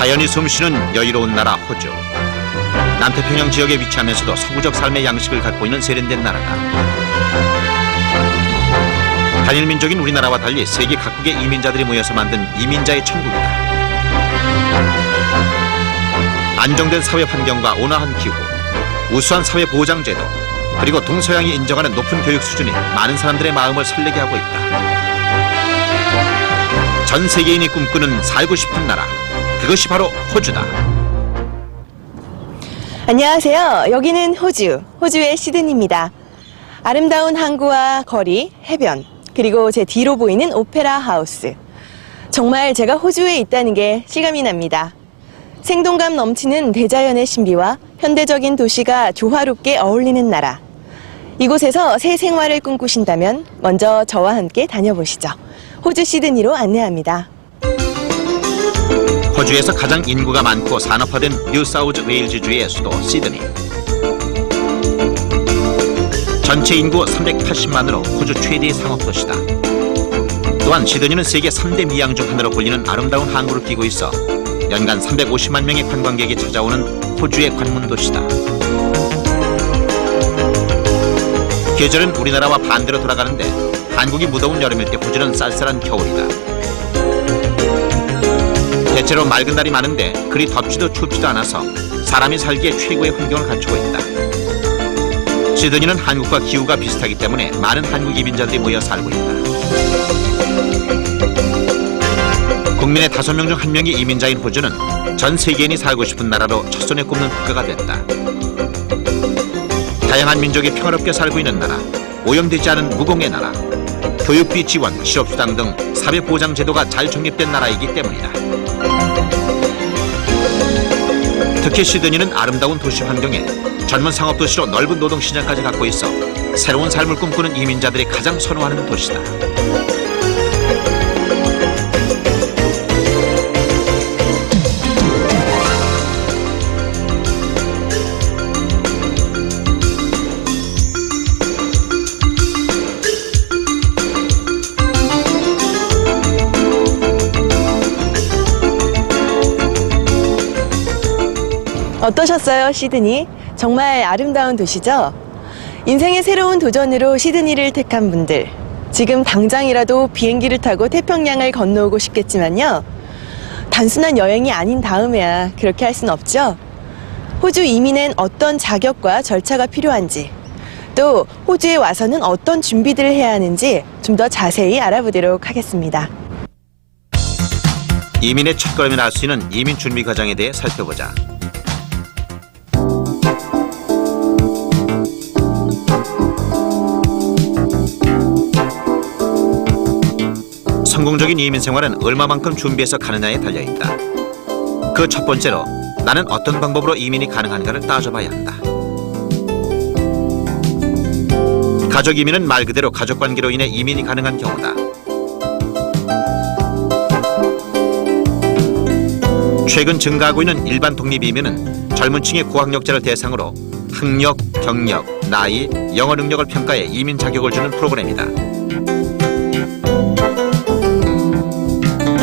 자연이 숨쉬는 여유로운 나라 호주. 남태평양 지역에 위치하면서도 서구적 삶의 양식을 갖고 있는 세련된 나라다. 단일 민족인 우리나라와 달리 세계 각국의 이민자들이 모여서 만든 이민자의 천국이다. 안정된 사회 환경과 온화한 기후, 우수한 사회 보장 제도, 그리고 동서양이 인정하는 높은 교육 수준이 많은 사람들의 마음을 설레게 하고 있다. 전 세계인이 꿈꾸는 살고 싶은 나라, 그것이 바로 호주다. 안녕하세요. 여기는 호주의 시드니입니다. 아름다운 항구와 거리, 해변, 그리고 제 뒤로 보이는 오페라 하우스. 정말 제가 호주에 있다는 게 실감이 납니다. 생동감 넘치는 대자연의 신비와 현대적인 도시가 조화롭게 어울리는 나라. 이곳에서 새 생활을 꿈꾸신다면 먼저 저와 함께 다녀보시죠. 호주 시드니로 안내합니다. 호주에서 가장 인구가 많고 산업화된 뉴사우스 웨일즈주의 수도 시드니. 전체 인구 380만으로 호주 최대의 상업도시다. 또한 시드니는 세계 3대 미양 중 하나로 불리는 아름다운 항구를 끼고 있어 연간 350만 명의 관광객이 찾아오는 호주의 관문도시다. 계절은 우리나라와 반대로 돌아가는데 한국이 무더운 여름일 때 호주는 쌀쌀한 겨울이다. 대체로 맑은 날이 많은데 그리 덥지도 춥지도 않아서 사람이 살기에 최고의 환경을 갖추고 있다. 시드니는 한국과 기후가 비슷하기 때문에 많은 한국 이민자들이 모여 살고 있다. 국민의 5명 중 1명이 이민자인 호주는 전 세계인이 살고 싶은 나라로 첫손에 꼽는 국가가 됐다. 다양한 민족이 평화롭게 살고 있는 나라, 오염되지 않은 무공의 나라, 교육비 지원, 실업수당 등 사회보장 제도가 잘 정립된 나라이기 때문이다. 특히 시드니는 아름다운 도시 환경에 젊은 상업도시로 넓은 노동시장까지 갖고 있어 새로운 삶을 꿈꾸는 이민자들이 가장 선호하는 도시다. 어떠셨어요, 시드니? 정말 아름다운 도시죠? 인생의 새로운 도전으로 시드니를 택한 분들, 지금 당장이라도 비행기를 타고 태평양을 건너오고 싶겠지만요. 단순한 여행이 아닌 다음에야 그렇게 할 순 없죠? 호주 이민엔 어떤 자격과 절차가 필요한지, 또 호주에 와서는 어떤 준비들을 해야 하는지 좀 더 자세히 알아보도록 하겠습니다. 이민의 첫걸음이라 할 수 있는 이민 준비 과정에 대해 살펴보자. 성공적인 이민 생활은 얼마만큼 준비해서 가느냐에 달려있다. 그 첫 번째로 나는 어떤 방법으로 이민이 가능한가를 따져봐야 한다. 가족 이민은 말 그대로 가족관계로 인해 이민이 가능한 경우다. 최근 증가하고 있는 일반 독립 이민은 젊은 층의 고학력자를 대상으로 학력, 경력, 나이, 영어 능력을 평가해 이민 자격을 주는 프로그램이다.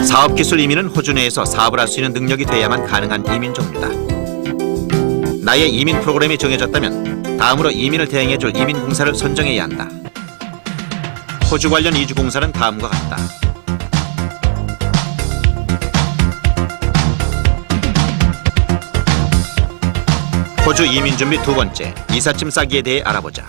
사업기술 이민은 호주 내에서 사업을 할 수 있는 능력이 돼야만 가능한 이민 종류다. 나의 이민 프로그램이 정해졌다면 다음으로 이민을 대행해줄 이민공사를 선정해야 한다. 호주 관련 이주공사는 다음과 같다. 호주 이민 준비 두 번째, 이삿짐 싸기에 대해 알아보자.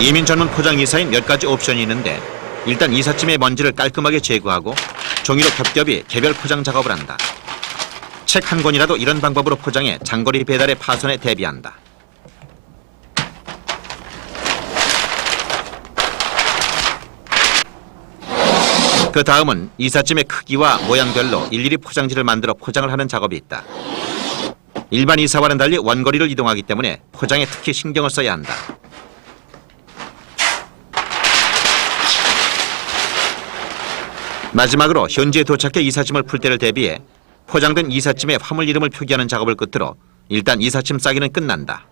이민 전문 포장 이사인 몇 가지 옵션이 있는데 일단 이삿짐의 먼지를 깔끔하게 제거하고 종이로 겹겹이 개별 포장 작업을 한다. 책 한 권이라도 이런 방법으로 포장해 장거리 배달의 파손에 대비한다. 그 다음은 이삿짐의 크기와 모양별로 일일이 포장지를 만들어 포장을 하는 작업이 있다. 일반 이사와는 달리 원거리를 이동하기 때문에 포장에 특히 신경을 써야 한다. 마지막으로 현지에 도착해 이삿짐을 풀 때를 대비해 포장된 이삿짐에 화물 이름을 표기하는 작업을 끝으로 일단 이삿짐 싸기는 끝난다.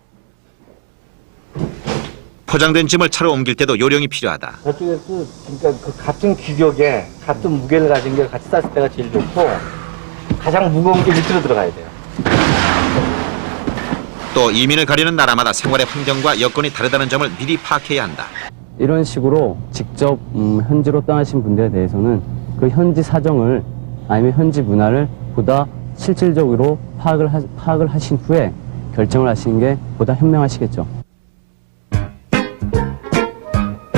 포장된 짐을 차로 옮길 때도 요령이 필요하다. 저쪽에서 그러니까 그 같은 규격에 같은 무게를 가진 게 같이 쌌을 때가 제일 좋고 가장 무거운 게 밑으로 들어가야 돼요. 또 이민을 가려는 나라마다 생활의 환경과 여건이 다르다는 점을 미리 파악해야 한다. 이런 식으로 직접 현지로 떠나신 분들에 대해서는 그 현지 사정을 아니면 현지 문화를 보다 실질적으로 파악을 하신 후에 결정을 하시는 게 보다 현명하시겠죠.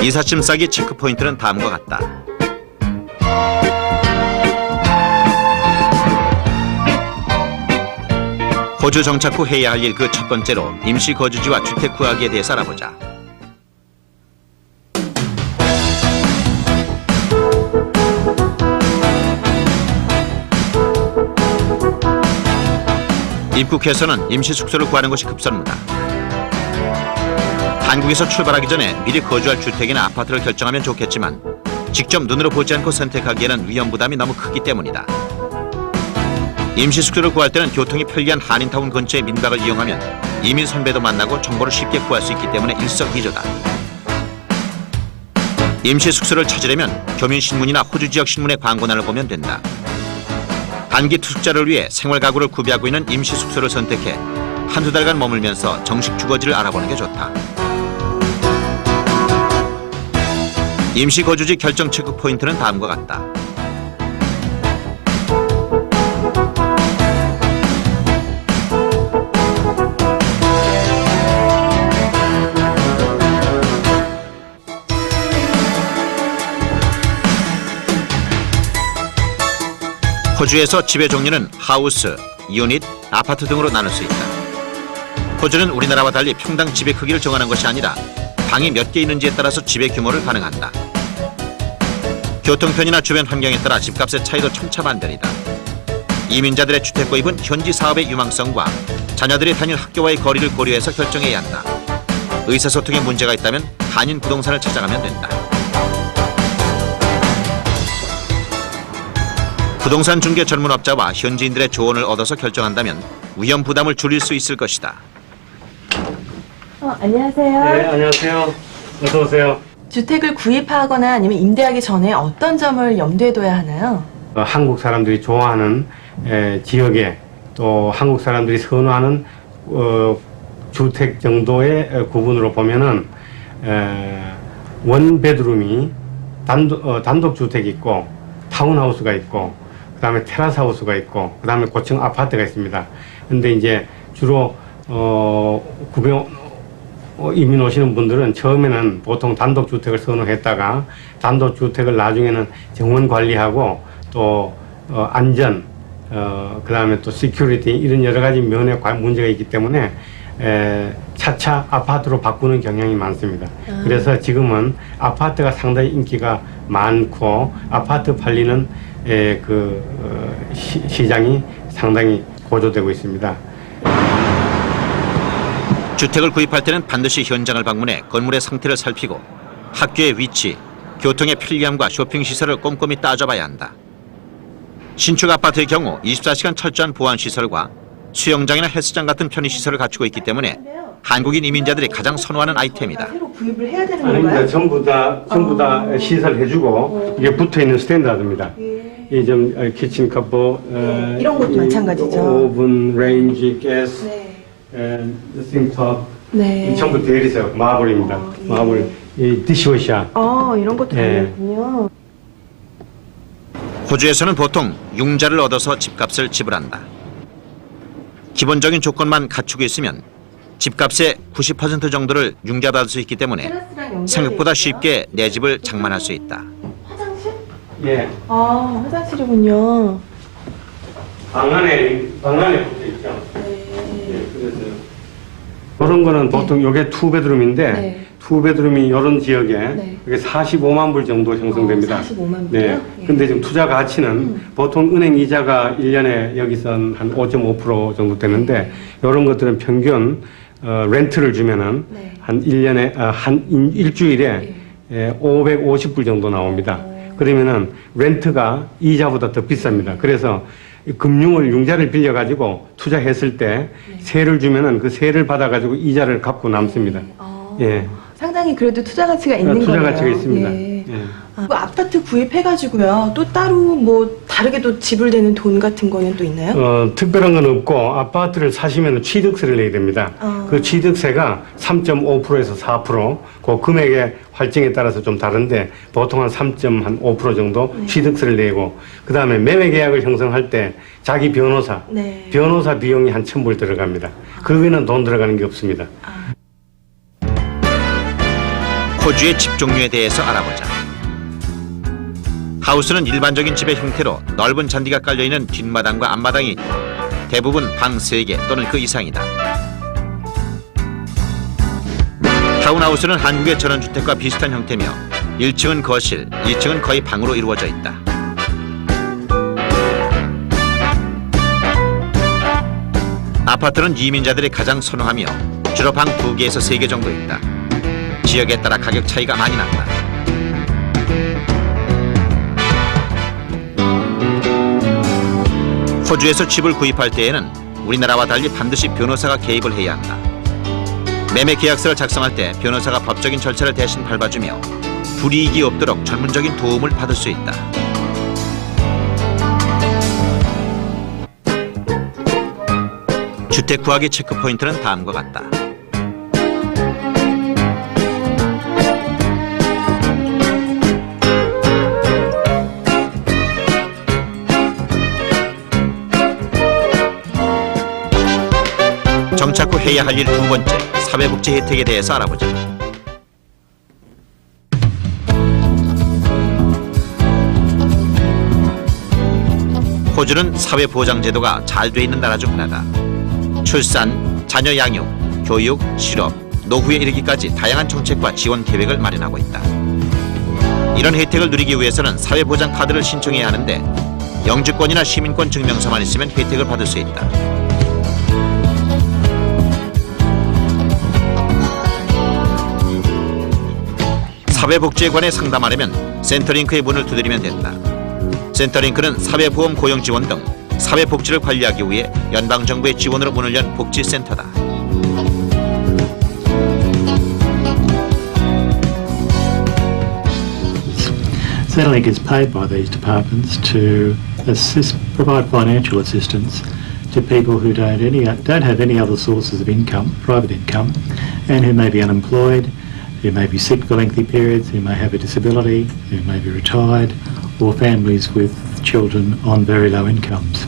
이삿짐 싸기 체크포인트는 다음과 같다. 호주 정착 후 해야 할 일 그 첫 번째로 임시 거주지와 주택 구하기에 대해서 알아보자. 입국해서는 임시 숙소를 구하는 것이 급선무다. 한국에서 출발하기 전에 미리 거주할 주택이나 아파트를 결정하면 좋겠지만 직접 눈으로 보지 않고 선택하기에는 위험 부담이 너무 크기 때문이다. 임시 숙소를 구할 때는 교통이 편리한 한인타운 근처의 민박을 이용하면 이민 선배도 만나고 정보를 쉽게 구할 수 있기 때문에 일석이조다. 임시 숙소를 찾으려면 교민신문이나 호주 지역 신문의 광고란을 보면 된다. 단기 투숙자를 위해 생활가구를 구비하고 있는 임시 숙소를 선택해 한두 달간 머물면서 정식 주거지를 알아보는 게 좋다. 임시 거주지 결정 체크 포인트는 다음과 같다. 호주에서 집의 종류는 하우스, 유닛, 아파트 등으로 나눌 수 있다. 호주는 우리나라와 달리 평당 집의 크기를 정하는 것이 아니라 방이 몇 개 있는지에 따라서 집의 규모를 가능한다. 교통편이나 주변 환경에 따라 집값의 차이도 천차만별이다. 이민자들의 주택 구입은 현지 사업의 유망성과 자녀들이 다닐 학교와의 거리를 고려해서 결정해야 한다. 의사소통에 문제가 있다면 한인 부동산을 찾아가면 된다. 부동산 중개 전문업자와 현지인들의 조언을 얻어서 결정한다면 위험 부담을 줄일 수 있을 것이다. 안녕하세요. 네, 안녕하세요. 어서 오세요. 주택을 구입하거나 아니면 임대하기 전에 어떤 점을 염두에 둬야 하나요? 한국 사람들이 좋아하는 지역에 또 한국 사람들이 선호하는 주택 정도의 구분으로 보면은 원 베드룸이 단독 주택이 있고 타운하우스가 있고 그다음에 테라스 하우스가 있고 그다음에 고층 아파트가 있습니다. 근데 이제 주로 이민 오시는 분들은 처음에는 보통 단독 주택을 선호했다가 단독 주택을 나중에는 정원 관리하고 또 안전 그다음에 또 시큐리티 이런 여러 가지 면에 문제가 있기 때문에 차차 아파트로 바꾸는 경향이 많습니다. 그래서 지금은 아파트가 상당히 인기가 많고 아파트 팔리는 시장이 상당히 고조되고 있습니다. 주택을 구입할 때는 반드시 현장을 방문해 건물의 상태를 살피고 학교의 위치, 교통의 편리함과 쇼핑시설을 꼼꼼히 따져봐야 한다. 신축 아파트의 경우 24시간 철저한 보안시설과 수영장이나 헬스장 같은 편의시설을 갖추고 있기 때문에 한국인 이민자들이 가장 선호하는 아이템이다. 새로 구입을 해야 되는 아닙니다. 건가요? 전부 다 시설해주고 이게 붙어있는 스탠다드입니다. 이 좀 키친 커버, 이런 것도 마찬가지죠. 오븐, 레인지, 가스, 네. 싱크톱 네. 전부 되어있어요. 마블입니다. 예. 마블, 이 디시워셔. 이런 것도 예. 달렸군요. 호주에서는 보통 융자를 얻어서 집값을 지불한다. 기본적인 조건만 갖추고 있으면 집값의 90% 정도를 융자받을 수 있기 때문에 테라스랑 연결돼 생각보다 있어요? 쉽게 내 집을 장만할 수 있다. 화장실? 예. 화장실이군요. 방 안에 붙어있죠. 네. 예, 그래서 그런 거는 보통 이게 투베드룸인데 네. 투베드룸이 이런 지역에 네. 이게 45만 불 정도 형성됩니다. 45만 불이요? 네. 예. 근데 지금 투자 가치는 보통 은행 이자가 1년에 여기선 한 5.5% 정도 되는데 이런 것들은 평균 렌트를 주면은 네. 한 1년에 한 일주일에 550불 정도 나옵니다. 그러면은 렌트가 이자보다 더 비쌉니다. 그래서 금융을 융자를 빌려 가지고 투자했을 때 세를 주면은 그 세를 받아 가지고 이자를 갚고 남습니다. 예. 상당히 상당히 그래도 투자 가치가 있는 투자 거네요. 가치가 있습니다. 예. 예. 그 아파트 구입해가지고요. 또 따로 뭐 다르게도 지불되는 돈 같은 거는 또 있나요? 특별한 건 없고 아파트를 사시면 취득세를 내야 됩니다. 그 취득세가 3.5%에서 4%, 그 금액의 활정에 따라서 좀 다른데 보통 한 3.5% 정도 취득세를 내고 그 다음에 매매 계약을 형성할 때 자기 변호사, 네. 변호사 비용이 한 1,000불 들어갑니다. 그 외에는 돈 들어가는 게 없습니다. 호주의 집 종류에 대해서 알아보자. 하우스는 일반적인 집의 형태로 넓은 잔디가 깔려있는 뒷마당과 앞마당이 있고 대부분 방 3개 또는 그 이상이다. 타운하우스는 한국의 전원주택과 비슷한 형태며 1층은 거실, 2층은 거의 방으로 이루어져 있다. 아파트는 이민자들이 가장 선호하며 주로 방 2개에서 3개 정도 있다. 지역에 따라 가격 차이가 많이 난다. 호주에서 집을 구입할 때에는 우리나라와 달리 반드시 변호사가 개입을 해야 한다. 매매 계약서를 작성할 때 변호사가 법적인 절차를 대신 밟아주며 불이익이 없도록 전문적인 도움을 받을 수 있다. 주택 구하기 체크포인트는 다음과 같다. 정착 후 해야 할 일 2번째, 사회복지 혜택에 대해서 알아보자. 호주는 사회보장제도가 잘 돼 있는 나라 중 하나다. 출산, 자녀 양육, 교육, 실업, 노후에 이르기까지 다양한 정책과 지원 계획을 마련하고 있다. 이런 혜택을 누리기 위해서는 사회보장 카드를 신청해야 하는데 영주권이나 시민권 증명서만 있으면 혜택을 받을 수 있다. 사회복지에 관해 상담하려면 센터링크의 문을 두드리면 된다. 센터링크는 사회보험 고용 지원 등 사회복지를 관리하기 위해 연방정부의 지원으로 문을 연 복지센터다. Centrelink is paid by these departments to provide financial assistance to people who don't have any other sources of income, private income, and who may be unemployed, who may be sick for lengthy periods, who may have a disability, who may be retired, or families with children on very low incomes.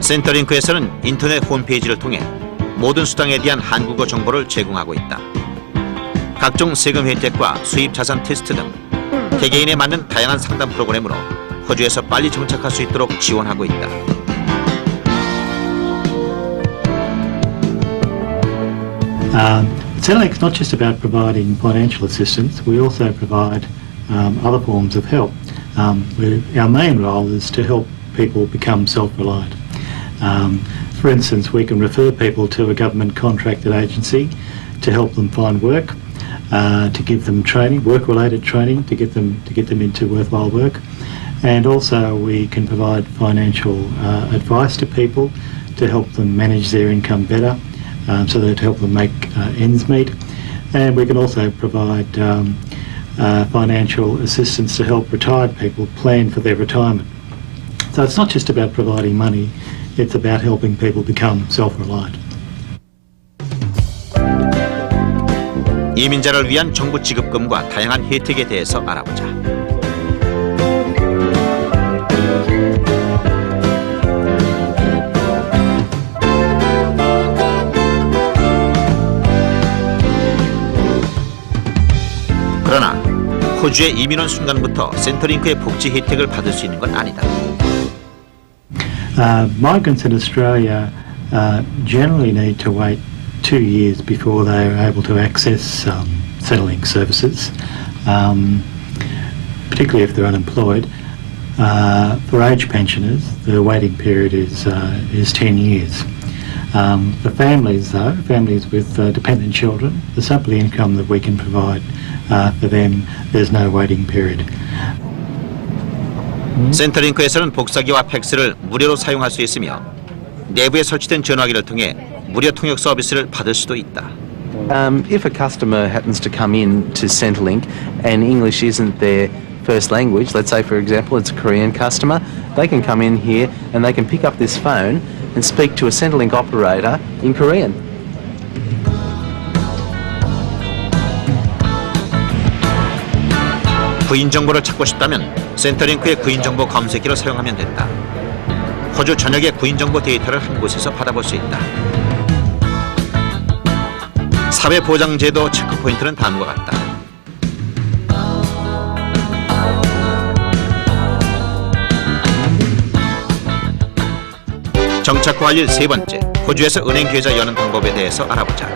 센터링크에서는 인터넷 홈페이지를 통해 모든 수당에 대한 한국어 정보를 제공하고 있다. 각종 세금 혜택과 수입 자산 테스트 등 개개인에 맞는 다양한 상담 프로그램으로 호주에서 빨리 정착할 수 있도록 지원하고 있다. Centrelink is not just about providing financial assistance, we also provide other forms of help. Our main role is to help people become self-reliant. For instance, we can refer people to a government contracted agency to help them find work, to give them training, work-related training, to get them into worthwhile work, and also we can provide financial advice to people to help them manage their income better, so that to help them make ends meet, and we can also provide financial assistance to help retired people plan for their retirement. So it's not just about providing money, it's about helping people become self-reliant. 이민자를 위한 정부 지급금과 다양한 혜택에 대해서 알아보자. 그러나 호주에 이민 온 순간부터 센터링크의 복지 혜택을 받을 수 있는 건 아니다. Migrants in Australia generally need to wait 2 years before they are able to access Centrelink services, particularly if they're unemployed. For age pensioners, the waiting period is 10 years. For families, though, families with dependent children, the supplementary income that we can provide for them, there's no waiting period. 센터링크에서는 복사기와 팩스를 무료로 사용할 수 있으며 내부에 설치된 전화기를 통해 무료 통역 서비스를 받을 수도 있다. If a customer happens to come in to Centrelink and English isn't their first language, let's say for example it's a Korean customer, they can come in here and they can pick up this phone and speak to a Centrelink operator in Korean. 구인 정보를 찾고 싶다면 센터링크의 구인 정보 검색기를 사용하면 된다. 호주 전역의 구인 정보 데이터를 한 곳에서 받아볼 수 있다. 사회 보장 제도 체크 포인트는 다음과 같다. 정착 후 할 일 세 번째, 호주에서 은행 계좌 여는 방법에 대해서 알아보자.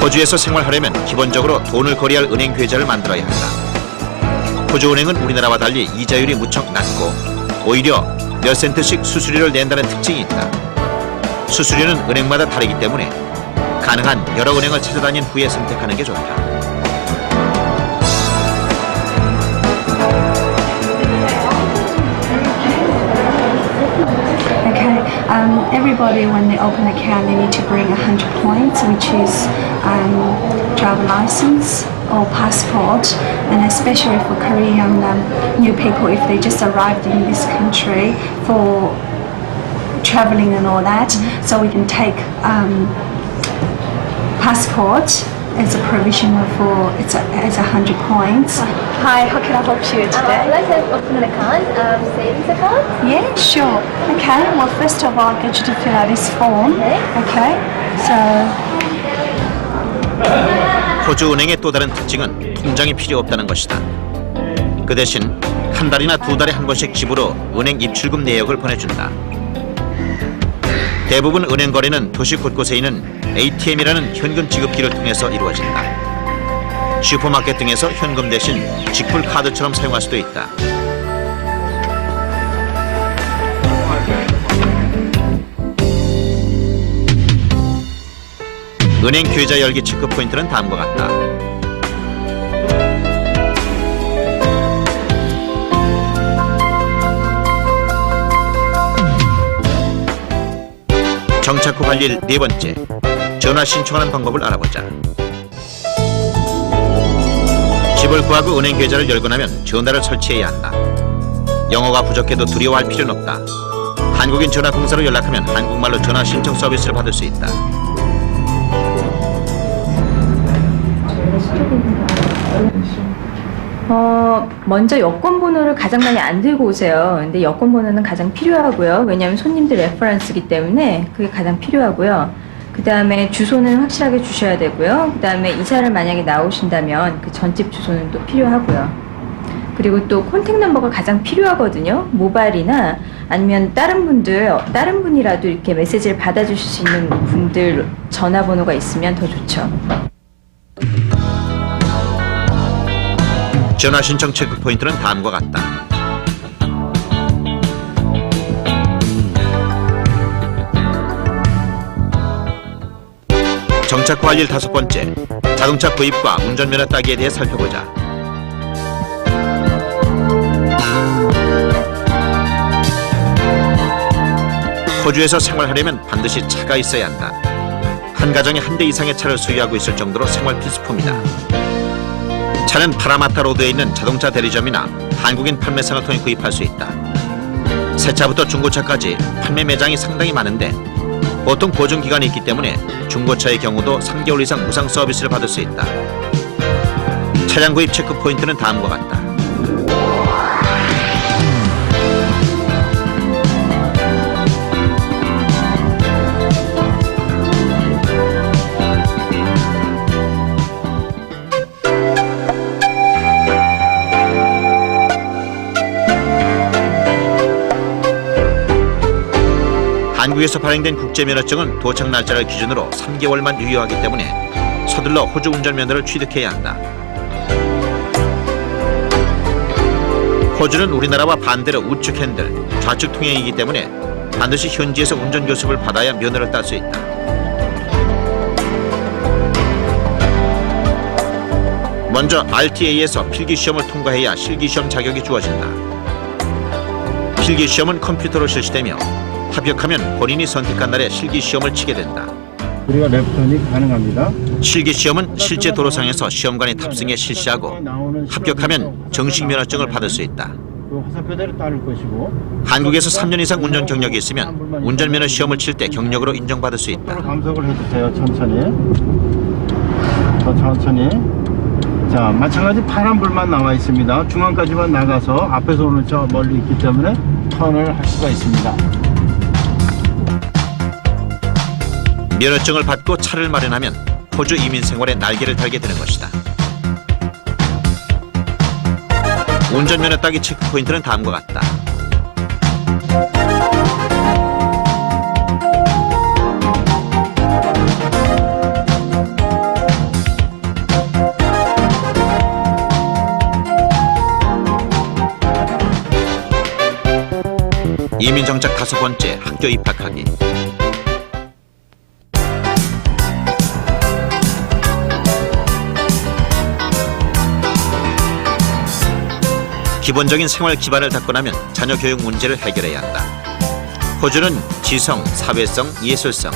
호주에서 생활하려면 기본적으로 돈을 거래할 은행 계좌를 만들어야 한다. 호주 은행은 우리나라와 달리 이자율이 무척 낮고 오히려 몇 센트씩 수수료를 낸다는 특징이 있다. 수수료는 은행마다 다르기 때문에 가능한 여러 은행을 찾아다닌 후에 선택하는 게 좋다. Everybody, when they open an account, they need to bring 100 points, which is driver license or passport, and especially for Korean new people, if they just arrived in this country for traveling and all that, so we can take passport as a provisional for it's 100 points. Hi, how can I help you today? I'd like to open an account, savings account. Yeah, sure. Okay, well, first of all, I'll get you to fill out this form. Okay, so. 호주 은행의 또 다른 특징은 통장이 필요 없다는 것이다. 그 대신 한 달이나 두 달에 한 번씩 집으로 은행 입출금 내역을 보내준다. 대부분 은행 거래는 도시 곳곳에 있는 ATM이라는 현금 지급기를 통해서 이루어진다. 슈퍼마켓 등에서 현금 대신 직불 카드처럼 사용할 수도 있다. 은행 계좌 열기 체크 포인트는 다음과 같다. 정착 후 할 일 네 번째, 전화 신청하는 방법을 알아보자. 집을 구하고 은행 계좌를 열고 나면 전화를 설치해야 한다. 영어가 부족해도 두려워할 필요는 없다. 한국인 전화 공사로 연락하면 한국말로 전화 신청 서비스를 받을 수 있다. 먼저 여권 번호를 가장 많이 안 들고 오세요. 근데 여권 번호는 가장 필요하고요. 왜냐하면 손님들 레퍼런스이기 때문에 그게 가장 필요하고요. 그 다음에 주소는 확실하게 주셔야 되고요. 그 다음에 이사를 만약에 나오신다면 그 전집 주소는 또 필요하고요. 그리고 또 콘택 넘버가 가장 필요하거든요. 모바일이나 아니면 다른 분이라도 이렇게 메시지를 받아주실 수 있는 분들 전화번호가 있으면 더 좋죠. 전화 신청 체크 포인트는 다음과 같다. 정착 후 할 일 다섯 번째, 자동차 구입과 운전면허 따기에 대해 살펴보자. 호주에서 생활하려면 반드시 차가 있어야 한다. 한 가정에 한 대 이상의 차를 소유하고 있을 정도로 생활 필수품이다. 차는 파라마타 로드에 있는 자동차 대리점이나 한국인 판매상을 통해 구입할 수 있다. 새 차부터 중고차까지 판매 매장이 상당히 많은데 보통 보증기간이 있기 때문에 중고차의 경우도 3개월 이상 무상 서비스를 받을 수 있다. 차량 구입 체크 포인트는 다음과 같다. 한국에서 발행된 국제면허증은 도착 날짜를 기준으로 3개월만 유효하기 때문에 서둘러 호주 운전면허를 취득해야 한다. 호주는 우리나라와 반대로 우측 핸들, 좌측 통행이기 때문에 반드시 현지에서 운전교습을 받아야 면허를 딸 수 있다. 먼저 RTA에서 필기시험을 통과해야 실기시험 자격이 주어진다. 필기 시험은 컴퓨터로 실시되며 합격하면 본인이 선택한 날에 실기 시험을 치게 된다. 우리가 랩턴이 가능합니다. 실기 시험은 실제 도로상에서 시험관이 탑승해 실시하고 합격하면 정식 면허증을 받을 수 있다. 그 화살표대로 따를 것이고 한국에서 3년 이상 운전 경력이 있으면 운전면허 시험을 칠 때 경력으로 인정받을 수 있다. 감속을 해주세요. 천천히. 더 천천히. 자, 마찬가지 파란불만 나와 있습니다. 중앙까지만 나가서 앞에서 오는 저 멀리 있기 때문에 턴을 할 수가 있습니다. 면허증을 받고 차를 마련하면 호주 이민 생활의 날개를 달게 되는 것이다. 운전면허 따기 체크포인트는 다음과 같다. 이민 정착 5번째, 학교 입학하기. 기본적인 생활 기반을 닦고 나면 자녀 교육 문제를 해결해야 한다. 호주는 지성, 사회성, 예술성,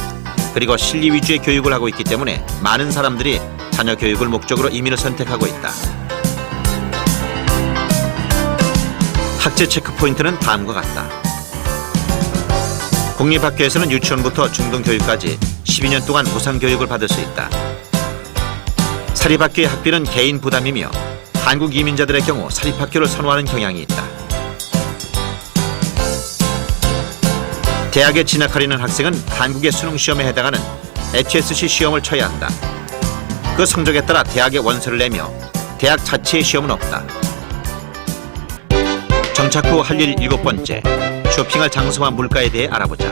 그리고 실리 위주의 교육을 하고 있기 때문에 많은 사람들이 자녀 교육을 목적으로 이민을 선택하고 있다. 학제 체크포인트는 다음과 같다. 공립학교에서는 유치원부터 중등교육까지 12년 동안 무상교육을 받을 수 있다. 사립학교의 학비는 개인 부담이며 한국 이민자들의 경우 사립학교를 선호하는 경향이 있다. 대학에 진학하려는 학생은 한국의 수능시험에 해당하는 HSC 시험을 쳐야 한다. 그 성적에 따라 대학에 원서를 내며 대학 자체의 시험은 없다. 정착 후 할 일 7번째, 쇼핑할 장소와 물가에 대해 알아보자.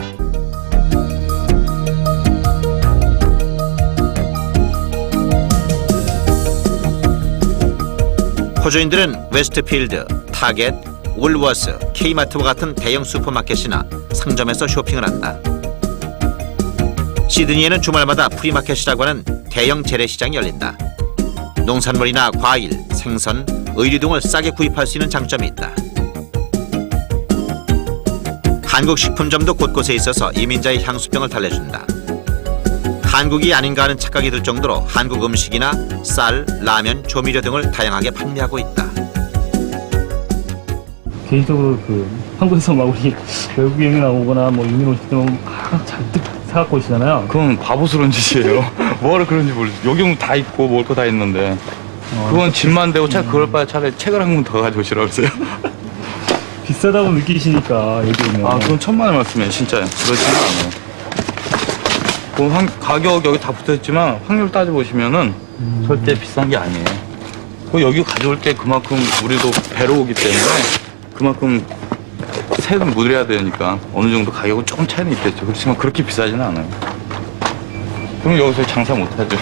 호주인들은 웨스트필드, 타겟, 울워스, K마트와 같은 대형 슈퍼마켓이나 상점에서 쇼핑을 한다. 시드니에는 주말마다 프리마켓이라고 하는 대형 재래시장이 열린다. 농산물이나 과일, 생선, 의류 등을 싸게 구입할 수 있는 장점이 있다. 한국 식품점도 곳곳에 있어서 이민자의 향수병을 달래준다. 한국이 아닌가 하는 착각이 들 정도로 한국 음식이나 쌀, 라면, 조미료 등을 다양하게 판매하고 있다. 개인적으로 한국에서 막 우리 외국인이 나오거나 뭐 이민 오실 때면 막 잔뜩 사갖고 오시잖아요. 그건 바보스러운 짓이에요. 뭐하러 그런지 모르겠어요. 여기 오면 다 있고 먹을 거 다 있는데 그건 집만 되고 그럴 바에 차라리 책을 한 권 더 가져오시라고 그러세요. 비싸다고 느끼시니까 여기 오면. 아, 그건 천만의 말씀이에요. 진짜 그러지는 않아요. 가격 여기 다 붙어있지만 확률 따져보시면은 절대 비싼 게 아니에요. 여기 가져올 게 그만큼 우리도 배로 오기 때문에 그만큼 세금 물어야 되니까 어느 정도 가격은 조금 차이는 있겠죠. 그렇지만 그렇게 비싸지는 않아요. 그럼 여기서 장사 못하죠.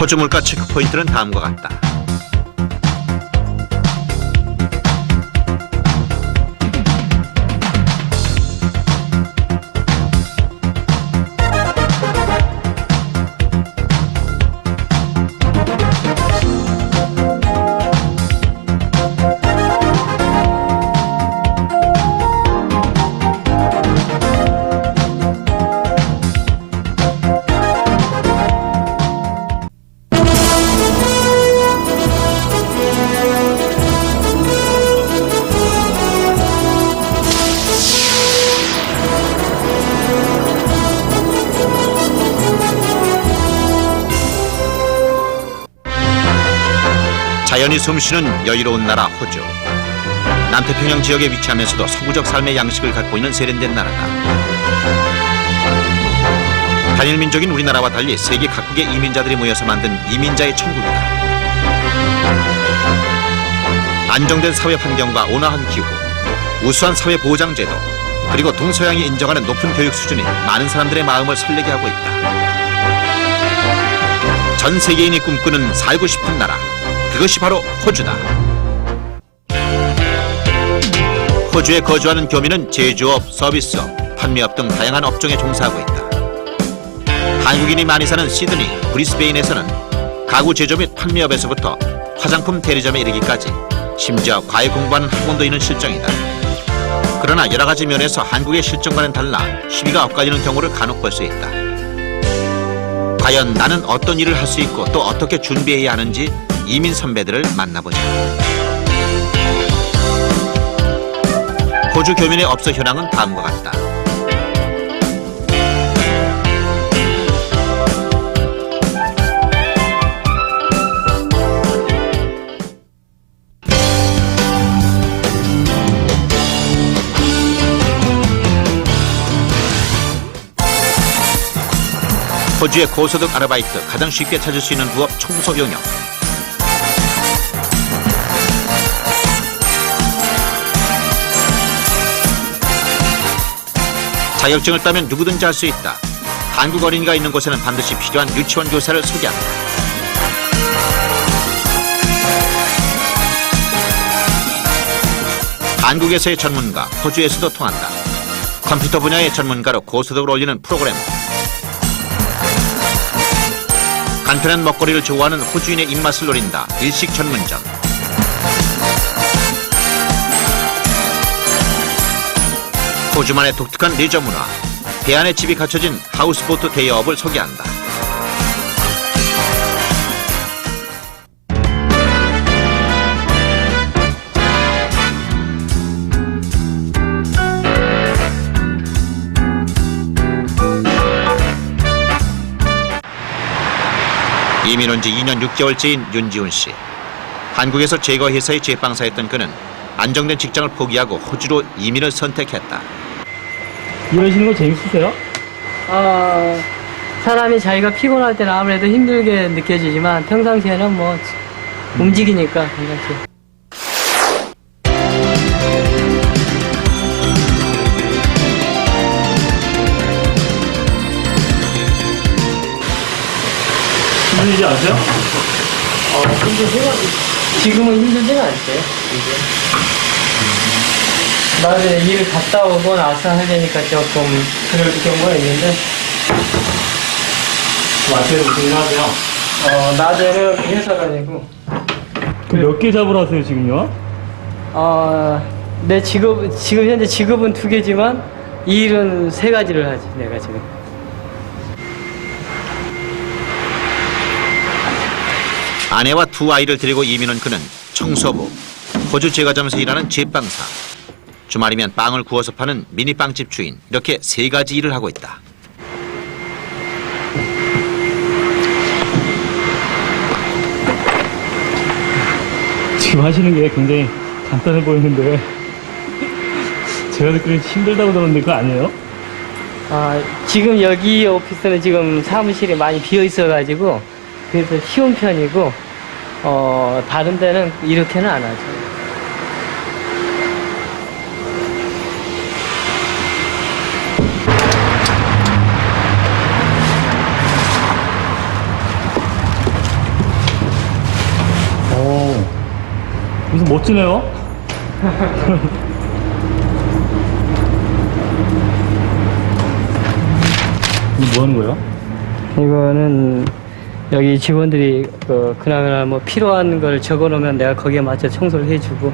호주 물가 체크포인트는 다음과 같다. 자연이 숨쉬는 여유로운 나라 호주. 남태평양 지역에 위치하면서도 서구적 삶의 양식을 갖고 있는 세련된 나라다. 단일 민족인 우리나라와 달리 세계 각국의 이민자들이 모여서 만든 이민자의 천국이다. 안정된 사회 환경과 온화한 기후, 우수한 사회 보장 제도, 그리고 동서양이 인정하는 높은 교육 수준이 많은 사람들의 마음을 설레게 하고 있다. 전 세계인이 꿈꾸는 살고 싶은 나라, 그것이 바로 호주다. 호주에 거주하는 교민은 제조업, 서비스업, 판매업 등 다양한 업종에 종사하고 있다. 한국인이 많이 사는 시드니, 브리스베인에서는 가구 제조 및 판매업에서부터 화장품 대리점에 이르기까지 심지어 과외 공부하는 학원도 있는 실정이다. 그러나 여러 가지 면에서 한국의 실정과는 달라 시비가 엇갈리는 경우를 간혹 볼 수 있다. 과연 나는 어떤 일을 할 수 있고 또 어떻게 준비해야 하는지 이민 선배들을 만나보자. 호주 교민의 업소 현황은 다음과 같다. 호주의 고소득 아르바이트 가장 쉽게 찾을 수 있는 부업 청소 용역. 자격증을 따면 누구든지 할 수 있다. 한국 어린이가 있는 곳에는 반드시 필요한 유치원 교사를 소개한다. 한국에서의 전문가, 호주에서도 통한다. 컴퓨터 분야의 전문가로 고소득을 올리는 프로그래머. 간편한 먹거리를 좋아하는 호주인의 입맛을 노린다. 일식 전문점. 호주만의 독특한 레저 문화. 배 안에 집이 갖춰진 하우스보트 대여업을 소개한다. 이민 온 지 2년 6개월째인 윤지훈 씨. 한국에서 제거 회사의 제빵사였던 그는 안정된 직장을 포기하고 호주로 이민을 선택했다. 일하시는 거 재밌으세요? 사람이 자기가 피곤할 때는 아무래도 힘들게 느껴지지만 평상시에는 뭐 움직이니까 괜찮지. 힘들지 않으세요? 지금은 힘들지는 않대요. 낮에 일 갔다 오고 나서 하려니까 조금 그럴 경우가 있는데. 낮에는 무슨 일 하세요? 낮에는 회사 다니고. 몇 개 잡으러 하세요, 지금요? 내 지금 현재 직업은 2개지만 일은 3가지를 하지, 내가 지금. 아내와 2 아이를 데리고 이민 온 그는 청소부, 호주 제과점에서 일하는 제빵사, 주말이면 빵을 구워서 파는 미니빵집 주인, 이렇게 3가지 일을 하고 있다. 지금 하시는 게 굉장히 간단해 보이는데 제가 듣기로는 힘들다고 들었는데 그거 아니에요? 지금 여기 오피스는 지금 사무실이 많이 비어 있어가지고 그래서 쉬운 편이고 다른 데는 이렇게는 안 하죠. 오, 무슨 멋지네요? 이거 뭐 하는 거예요? 이거는 여기 직원들이 그나마 뭐 필요한 걸 적어 놓으면 내가 거기에 맞춰 청소를 해주고.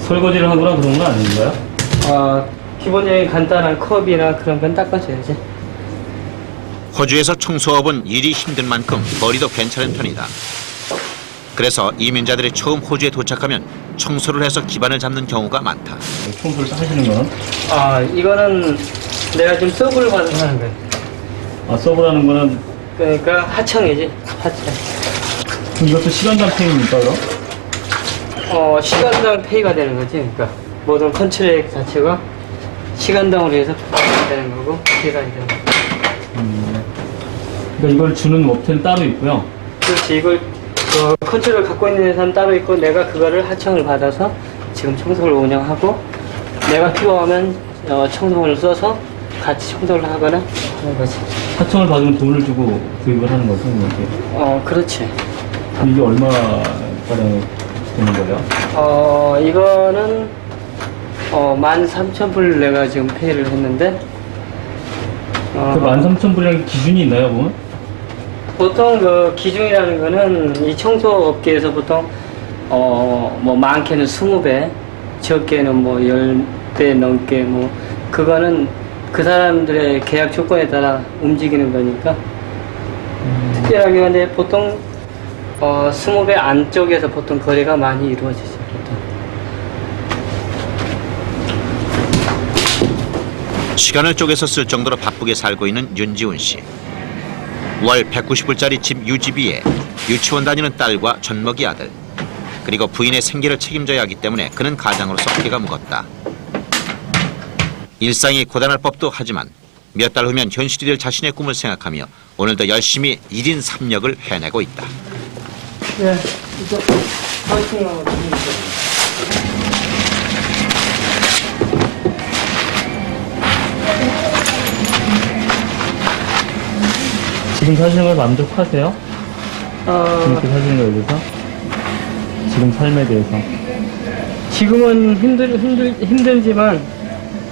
설거지를 하거나 그런 건 아닌가요? 기본적인 간단한 컵이나 그런 건 닦아줘야지. 호주에서 청소업은 일이 힘든 만큼 벌이도 괜찮은 편이다. 그래서 이민자들이 처음 호주에 도착하면 청소를 해서 기반을 잡는 경우가 많다. 청소를 하시는 건? 이거는 내가 지금 서브를 받아서 하는 거야. 서브라는 거는? 그러니까 하청이지, 하청. 이것도 시간당 페이입니까, 그럼? 시간당 페이가 되는 거지. 그러니까 모든 컨트랙 자체가 시간당으로 해서 되는 거고 계산이 되는 거고. 그러니까 이걸 주는 업체는 따로 있고요. 그렇지. 이걸 컨트롤을 갖고 있는 회사는 따로 있고 내가 그거를 하청을 받아서 지금 청소를 운영하고 내가 필요하면 청소원을 써서 같이 청소를 하거나 하는 거지. 하청을 받으면 돈을 주고 구입을 하는 거죠? 이렇게? 그렇지. 이게 얼마가량 되는 거예요? 이거는 13,000불 내가 지금 페이를 했는데 그 13,000불이라는 기준이 있나요, 그러면? 보통 그 기준이라는 거는 이 청소업계에서 보통 뭐 많게는 20배, 적게는 뭐 10배 넘게 뭐 그거는 그 사람들의 계약 조건에 따라 움직이는 거니까 특별하게 근데 보통 20배 안쪽에서 보통 거래가 많이 이루어지죠. 보통. 시간을 쪼개서 쓸 정도로 바쁘게 살고 있는 윤지훈 씨. 월 190불짜리 집 유지비에 유치원 다니는 딸과 젖먹이 아들, 그리고 부인의 생계를 책임져야 하기 때문에 그는 가장으로서 어깨가 무겁다. 일상이 고단할 법도 하지만 몇 달 후면 현실이 될 자신의 꿈을 생각하며 오늘도 열심히 1인 3역을 해내고 있다. 네, 이거 파이팅하고 지금 사시는 걸 만족하세요? 이렇게 사시는 거에 대해서? 지금 삶에 대해서? 지금은 힘들지만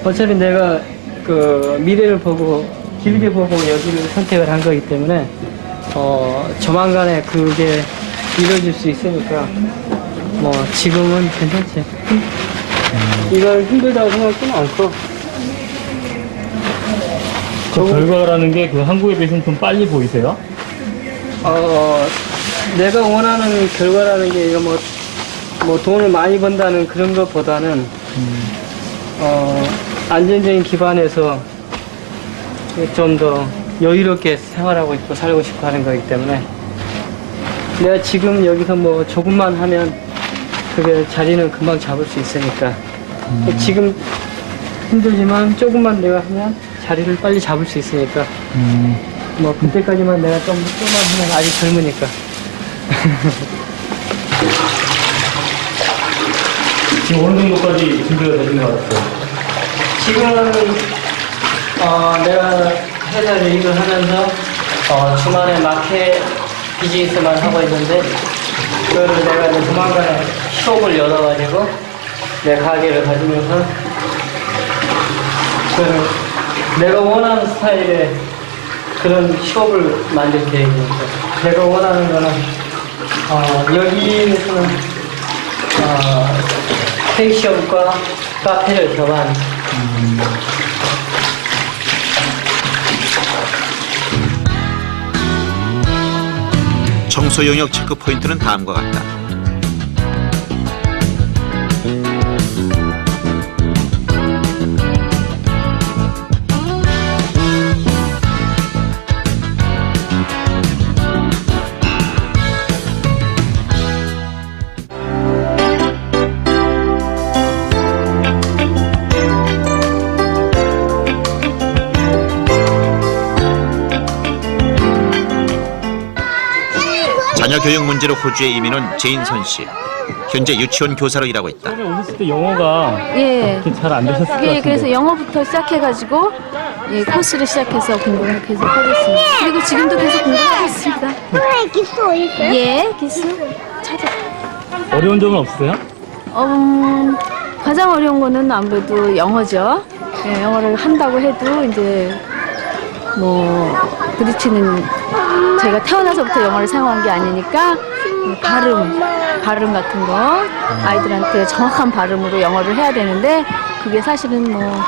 어차피 내가 그 미래를 보고 길게 보고 여기를 선택을 한 거기 때문에 조만간에 그게 이루어질 수 있으니까 뭐 지금은 괜찮지. 이걸 힘들다고 생각하지는 않고. 그 결과라는 게 그 한국에 비해서는 좀 빨리 보이세요? 내가 원하는 결과라는 게 이거 뭐 돈을 많이 번다는 그런 것보다는 안정적인 기반에서 좀 더 여유롭게 생활하고 싶고 살고 싶고 하는 거기 때문에 내가 지금 여기서 뭐 조금만 하면 그게 자리는 금방 잡을 수 있으니까 지금 힘들지만 조금만 내가 하면 자리를 빨리 잡을 수 있으니까 뭐 그때까지만 내가 좀만 하면 아직 젊으니까. 지금 어느 정도까지 준비가 되신 것 같아요? 지금은 내가 회사에서 일을 하면서 주말에 마켓 비즈니스만 하고 있는데 그거를 내가 이제 조만간에 숍을 열어가지고 내 가게를 가지면서 내가 원하는 스타일의 그런 숍을 만들 계획입니다. 내가 원하는 거는 여기에서는 페이시업과 카페를 겸한 청소 용역 체크 포인트는 다음과 같다. 자녀 교육 문제로 호주에 이민 온 제인선 씨. 현재 유치원 교사로 일하고 있다. 처음에 오셨을 때 영어가 예. 그렇게 잘 안 되셨을 것 같은데. 예, 그래서 영어부터 시작해가지고 예, 코스를 시작해서 공부를 계속 하고 있습니다. 그리고 지금도 계속 공부하고 있습니다. 기수 어디 있어요? 예, 기수 찾아. 어려운 점은 없으세요? 가장 어려운 거는 아무래도 영어죠. 예, 영어를 한다고 해도 이제 뭐 부딪히는 제가 태어나서부터 영어를 사용한 게 아니니까 발음 같은 거 아이들한테 정확한 발음으로 영어를 해야 되는데 그게 사실은 뭐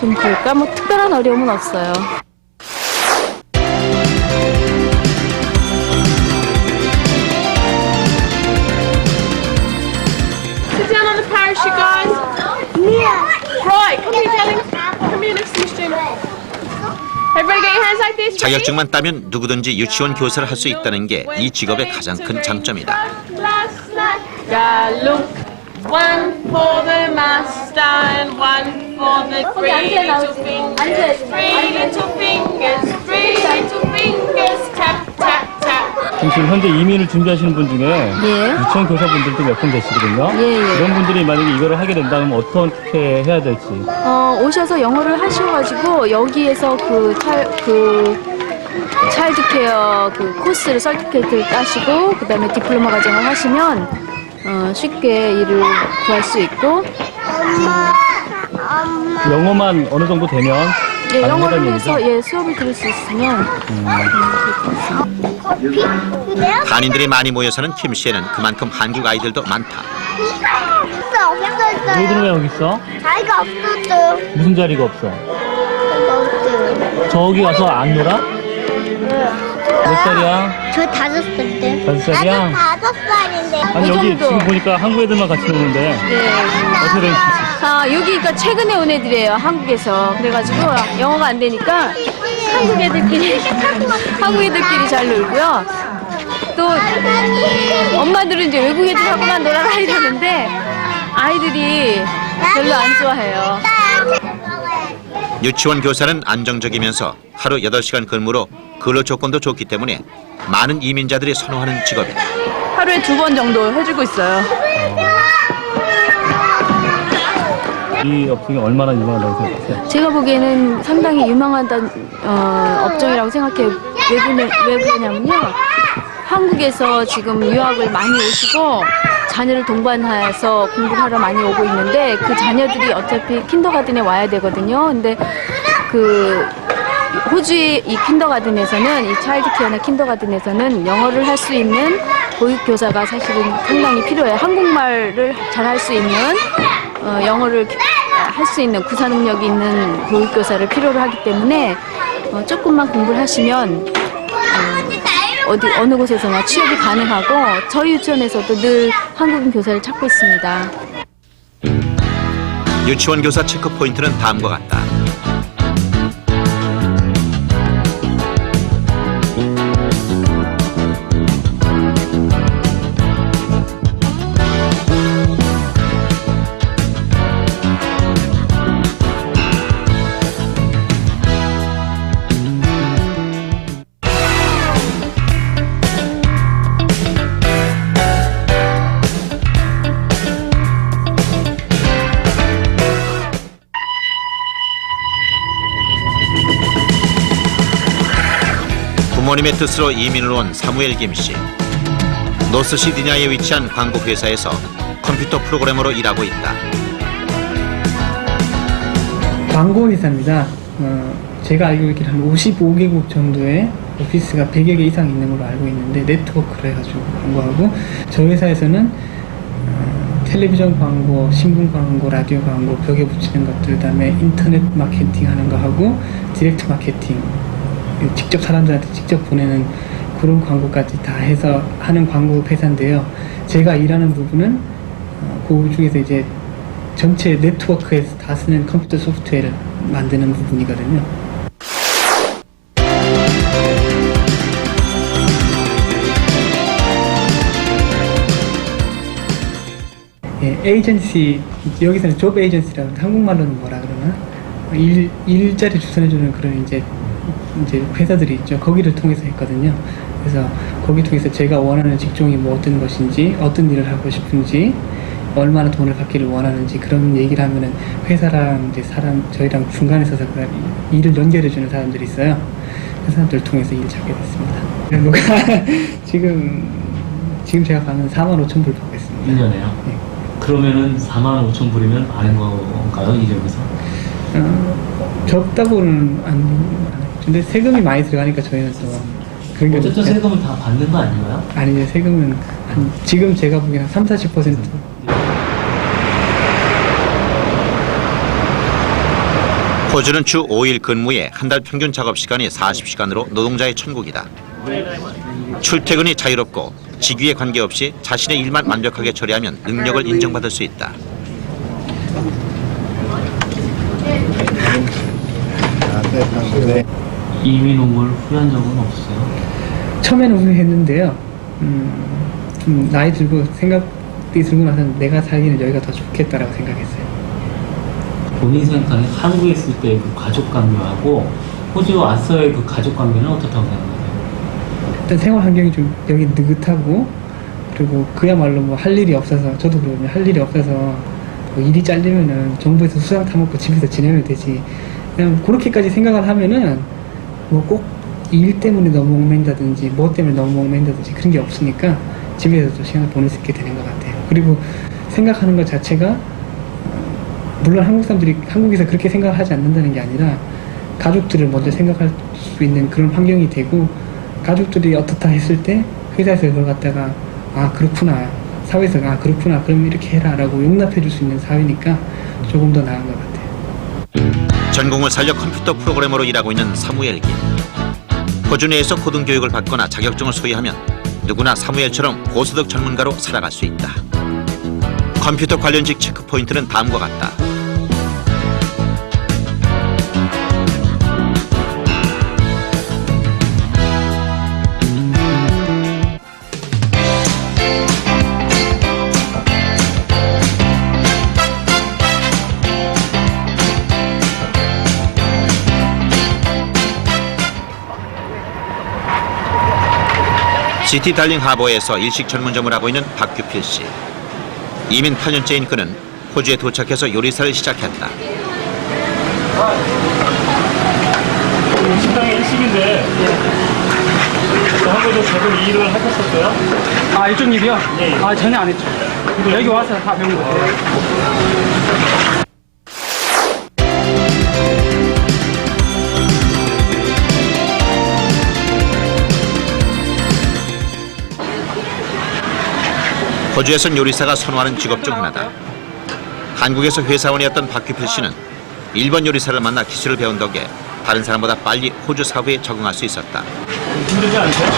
좀 그럴까 뭐 특별한 어려움은 없어요. Sit down on the parachute, guys. Yeah. Right, come here, darling. Come here next to me, student. Everybody get your hands like this. 자격증만 따면 누구든지 유치원 교사를 할 수 있다는 게 이 직업의 가장 큰 장점이다. Galloop. One for the master and one for the three little fingers. Three little fingers. Three little fingers. Tap, tap, tap. 지금 현재 이민을 준비하시는 분 중에 예. 유치원 교사분들도 몇 분 계시거든요. 예, 예. 이런 분들이 만약에 이거를 하게 된다면 어떻게 해야 될지. 오셔서 영어를 하셔가지고 여기에서 그 차일드케어 그 코스를 서티피케이트를 따시고 그다음에 디플로마 과정을 하시면 쉽게 일을 구할 수 있고 영어만 어느 정도 되면 예, 가능하다는 영어를 얘기죠? 해서 예, 수업을 들을 수 있으면 한인들이 많이 모여 사는 킴시에는 그만큼 한국 아이들도 많다. 없어, 없었어요. 너희들은 왜 여기 있어? 자리가 없었어요. 무슨 자리가 없어? 없어요. 저기 와서 안 놀아? 몇 살이야? 저 5살 때. 5살이야? 나도 5살인데. 아니 여기 지금 보니까 한국 애들만 같이 노는데 어떻게 된 아, 여기가 최근에 온 애들이에요. 한국에서. 그래가지고 영어가 안 되니까 한국 애들끼리 잘 놀고요. 또 엄마들은 이제 외국 애들하고만 놀아라 이러는데 아이들이 별로 안 좋아해요. 유치원 교사는 안정적이면서 하루 8시간 근무로 근로 조건도 좋기 때문에 많은 이민자들이 선호하는 직업이다. 하루에 2번 정도 해주고 있어요. 이 업종이 얼마나 유명하다고 생각하세요? 제가 보기에는 상당히 유망하다는 업종이라고 생각해요. 왜 그러냐면요. 한국에서 지금 유학을 많이 오시고 자녀를 동반해서 공부를 하러 많이 오고 있는데 그 자녀들이 어차피 킨더가든에 와야 되거든요. 근데 그 호주의 이 킨더가든에서는 이 차일드케어나 킨더가든에서는 영어를 할 수 있는 보육교사가 사실은 상당히 필요해요. 한국말을 잘 할 수 있는 영어를 할 수 있는 구사 능력이 있는 보육교사를 필요로 하기 때문에 조금만 공부를 하시면 어느 곳에서나 취업이 가능하고 저희 유치원에서도 늘 한국인 교사를 찾고 있습니다. 유치원 교사 체크 포인트는 다음과 같다. 부모님의 뜻으로 이민을 온 사무엘 김 씨. 노스 시드니에 위치한 광고 회사에서 컴퓨터 프로그래머로 일하고 있다. 광고 회사입니다. 제가 알고 있기로 한 55개국 정도의 오피스가 100여 개 이상 있는 걸로 알고 있는데 네트워크를 해가지고 광고하고 저희 회사에서는 텔레비전 광고, 신문 광고, 라디오 광고, 벽에 붙이는 것들, 그다음에 인터넷 마케팅 하는 거 하고 디렉트 마케팅, 직접 사람들한테 직접 보내는 그런 광고까지 다 해서 하는 광고 회사인데요. 제가 일하는 부분은 그 중에서 이제 전체 네트워크에서 다 쓰는 컴퓨터 소프트웨어를 만드는 부분이거든요. 예, 에이전시, 여기서는 조브 에이전시라고 하는데 한국말로는 뭐라 그러나? 일자리 주선해주는 그런 이제 회사들이 있죠. 거기를 통해서 했거든요. 그래서 거기 통해서 제가 원하는 직종이 뭐 어떤 것인지, 어떤 일을 하고 싶은지, 얼마나 돈을 받기를 원하는지 그런 얘기를 하면은 회사랑 이제 저희랑 중간에 서서 그 일을 연결해주는 사람들이 있어요. 그 사람들을 통해서 일을 찾게 됐습니다. 지금 제가 받는 45,000불 받고 있습니다. 1년에요? 네. 그러면은 45,000불이면 많은 건가요? 이 점에서? 적다고는 안 근데 세금이 많이 들어가니까 저희는 또 그런 게 어쨌든 세금을 다 받는 거 아닌가요? 아니요, 세금은 지금 제가 보기에는 30-40%. 호주는 주 5일 근무에 한 달 평균 작업 시간이 40시간으로 노동자의 천국이다. 출퇴근이 자유롭고 직위에 관계없이 자신의 일만 완벽하게 처리하면 능력을 인정받을 수 있다. 이민 온 걸 후회한 적은 없어요? 처음에는 후회했는데요. 좀 나이 들고 생각이 들고 나서 내가 살기는 여기가 더 좋겠다라고 생각했어요. 본인 생각하는 한국에 있을 때 그 가족 관계하고 호주 와서의 그 가족 관계는 어떻다고 생각하세요? 일단 생활 환경이 좀 여기 느긋하고 그리고 그야말로 뭐 할 일이 없어서 저도 그러거든요. 할 일이 없어서 뭐 일이 잘리면은 정부에서 수당 타먹고 집에서 지내면 되지. 그냥 그렇게까지 생각을 하면은 뭐 꼭 일 때문에 너무 얽맨다든지 뭐 때문에 너무 얽맨다든지 그런 게 없으니까 집에서도 시간을 보낼 수 있게 되는 것 같아요. 그리고 생각하는 것 자체가 물론 한국 사람들이 한국에서 그렇게 생각하지 않는다는 게 아니라 가족들을 먼저 생각할 수 있는 그런 환경이 되고 가족들이 어떻다 했을 때 회사에서 그걸 갖다가 아 그렇구나 사회에서 아 그렇구나 그럼 이렇게 해라 라고 용납해 줄 수 있는 사회니까 조금 더 나은 것 같아요. 전공을 살려 컴퓨터 프로그래머로 일하고 있는 사무엘 김. 호주 내에서 고등교육을 받거나 자격증을 소유하면 누구나 사무엘처럼 고소득 전문가로 살아갈 수 있다. 컴퓨터 관련직 체크 포인트는 다음과 같다. 시티 달링 하버에서 일식 전문점을 하고 있는 박규필 씨. 이민 8년째인 그는 호주에 도착해서 요리사를 시작했다. 식당이 일식인데 한국에서 계속 이 일을 하셨었어요? 아 이쪽 일이요? 네. 아 전혀 안 했죠. 여기 와서 다 배운 것 같아요. 호주에선 요리사가 선호하는 직업 중 하나다. 한국에서 회사원이었던 박규필 씨는 일본 요리사를 만나 기술을 배운 덕에 다른 사람보다 빨리 호주 사회에 적응할 수 있었다. 힘들지 않으세요?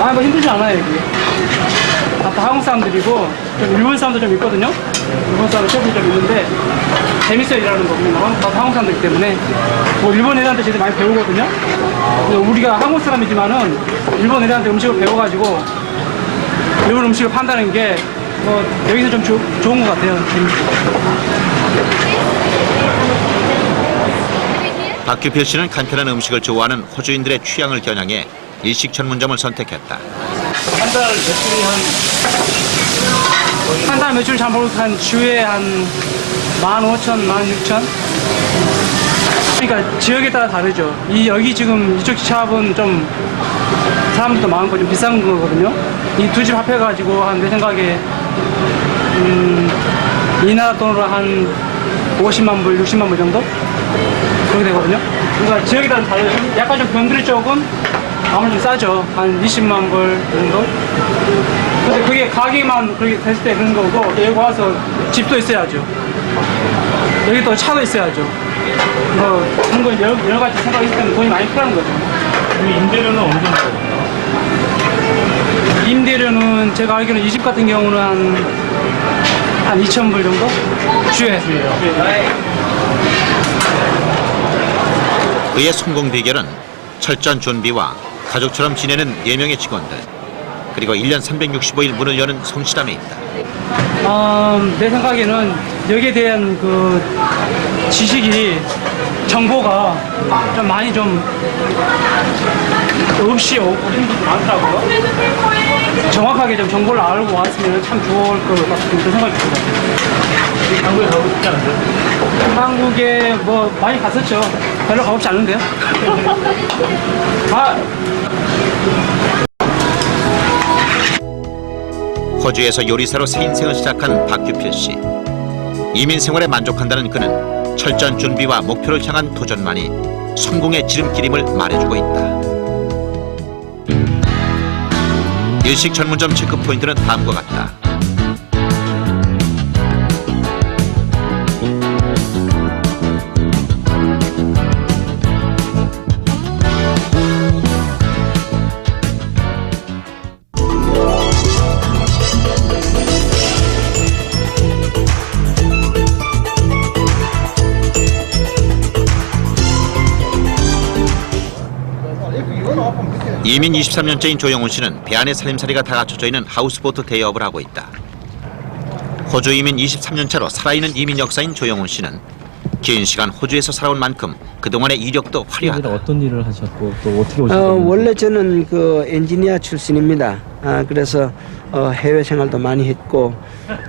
아 뭐 힘들지 않아요 여기. 다 한국 사람들이고 좀 일본 사람도 좀 있거든요. 일본 사람 셰프도 좀 있는데 재밌어요 일하는 거. 나도 한국 사람들이기 때문에 뭐 일본 애들한테 제일 많이 배우거든요. 근데 우리가 한국 사람이지만은 일본 애들한테 음식을 배워가지고 일본 음식을 판다는 게 뭐 여기서 좀 좋은 것 같아요. 박규필 씨는 간편한 음식을 좋아하는 호주인들의 취향을 겨냥해 일식 전문점을 선택했다. 한 달 매출이 한 달 매출 잘 모르고 한 주에 한 15,000, 16,000. 그러니까 지역에 따라 다르죠. 여기 지금 이쪽 샵은 좀 사람들도 많고 좀 비싼 거거든요. 이 두 집 합해가지고 한 내 생각에 이 나라 돈으로 한 50만 불, 60만 불 정도? 그렇게 되거든요. 그러니까 지역에 따라 다르죠. 약간 좀 병들이 쪽은 아무래도 싸죠. 한 20만 불 정도? 근데 그게 가게만 그렇게 됐을 때 그런 거고 여기 와서 집도 있어야죠. 여기 또 차도 있어야죠. 뭐 그런 거 여러 가지 생각이 있을 때는 돈이 많이 필요한 거죠. 임대료는 어느 정도? 임대료는 제가 알기로는 이 집 같은 경우는 한 2,000불 정도? 주에. 그의 성공 비결은 철저한 준비와 가족처럼 지내는 4명의 직원들, 그리고 1년 365일 문을 여는 성실함에 있다. 내 생각에는 여기에 대한 그 지식이 정보가 좀 많이 좀 없이 오는 분들이 많더라고요. 정확하게 좀 정보를 알고 왔으면 참 좋을 것 같은 그런 생각이 들어요. 한국에 가고 싶지 않으세요? 한국에 뭐 많이 갔었죠. 별로 가고 싶지 않은데요. 호주에서 요리사로 새 인생을 시작한 박규필 씨. 이민 생활에 만족한다는 그는 철저한 준비와 목표를 향한 도전만이 성공의 지름길임을 말해주고 있다. 일식 전문점 체크 포인트는 다음과 같다. 이민 23년째인 조영훈 씨는 배 안의 살림살이가 다 갖춰져 있는 하우스보트 대여업을 하고 있다. 호주 이민 23년 차로 살아있는 이민 역사인 조영훈 씨는 긴 시간 호주에서 살아온 만큼 그동안의 이력도 화려하다. 어떤 일을 하셨고 또 어떻게 오셨는지. 원래 저는 그 엔지니어 출신입니다. 그래서 해외 생활도 많이 했고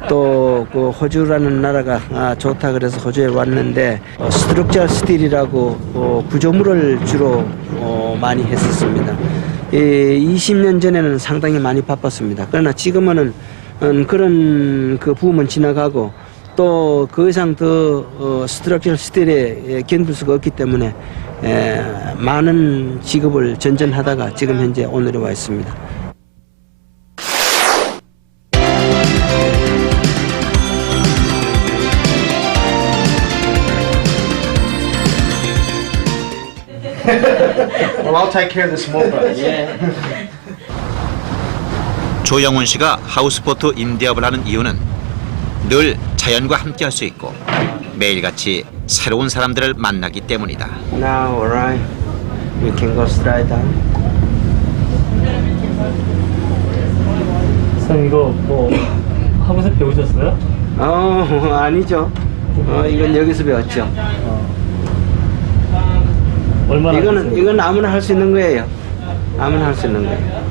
또 그 호주라는 나라가 좋다 그래서 호주에 왔는데 스트럭처 스틸이라고 구조물을 주로 많이 했었습니다. 20년 전에는 상당히 많이 바빴습니다. 그러나 지금은 그런 그 붐은 지나가고 또 그 이상 더 스트럭처럴 스틸에 견딜 수가 없기 때문에 많은 직업을 전전하다가 지금 현재 오늘에 와 있습니다. Well, I'll take care of the small boats. 조영훈 씨가 하우스보트 임대업을 하는 이유는 늘 자연과 함께할 수 있고 매일같이 새로운 사람들을 만나기 때문이다. Now, alright, we can go straight down. 선 이거 뭐 하면서 배우셨어요? 아니죠. 이건 여기서 배웠죠. 얼마나? 이건 아무나 할 수 있는 거예요. 아무나 할 수 있는 거예요.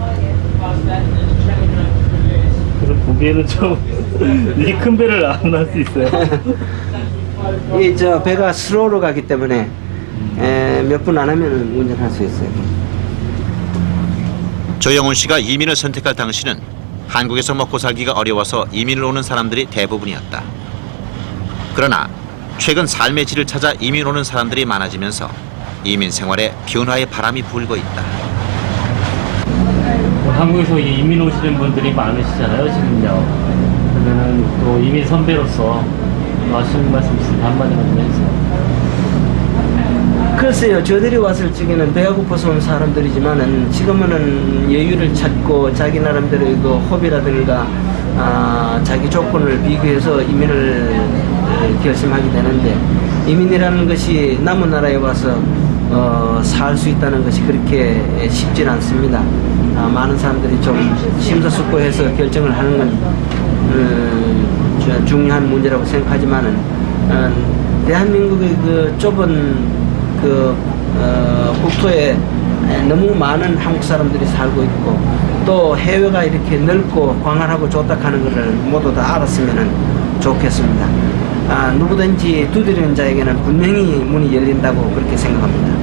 그래서 보기에는 좀 이 큰 배를 안 할 수 있어요. 이 저 배가 스로우로 가기 때문에 몇 분 안 하면 운전할 수 있어요. 조영훈 씨가 이민을 선택할 당시는 한국에서 먹고 살기가 어려워서 이민을 오는 사람들이 대부분이었다. 그러나 최근 삶의 질을 찾아 이민 오는 사람들이 많아지면서 이민 생활에 변화의 바람이 불고 있다. 한국에서 이민 오시는 분들이 많으시잖아요, 지금요. 그러면은 또 이민 선배로서 하시는 말씀 있으면 한마디만 좀 해주세요. 글쎄요, 저들이 왔을 적에는 배가 고파서 온 사람들이지만은 지금은 여유를 찾고 자기 나름대로 이거 호비라든가 자기 조건을 비교해서 이민을 결심하게 되는데 이민이라는 것이 남은 나라에 와서 살 수 있다는 것이 그렇게 쉽진 않습니다. 많은 사람들이 좀 심사숙고해서 결정을 하는 건 중요한 문제라고 생각하지만은 대한민국의 그 좁은 그 국토에 너무 많은 한국 사람들이 살고 있고 또 해외가 이렇게 넓고 광활하고 좋다 하는 것을 모두 다 알았으면 좋겠습니다. 누구든지 두드리는 자에게는 분명히 문이 열린다고 그렇게 생각합니다.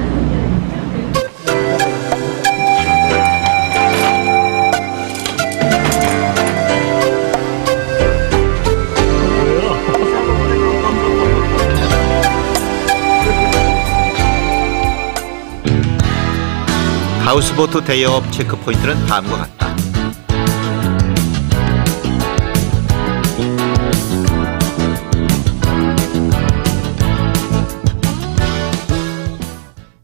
하우스보트 대여업 체크포인트는 다음과 같다.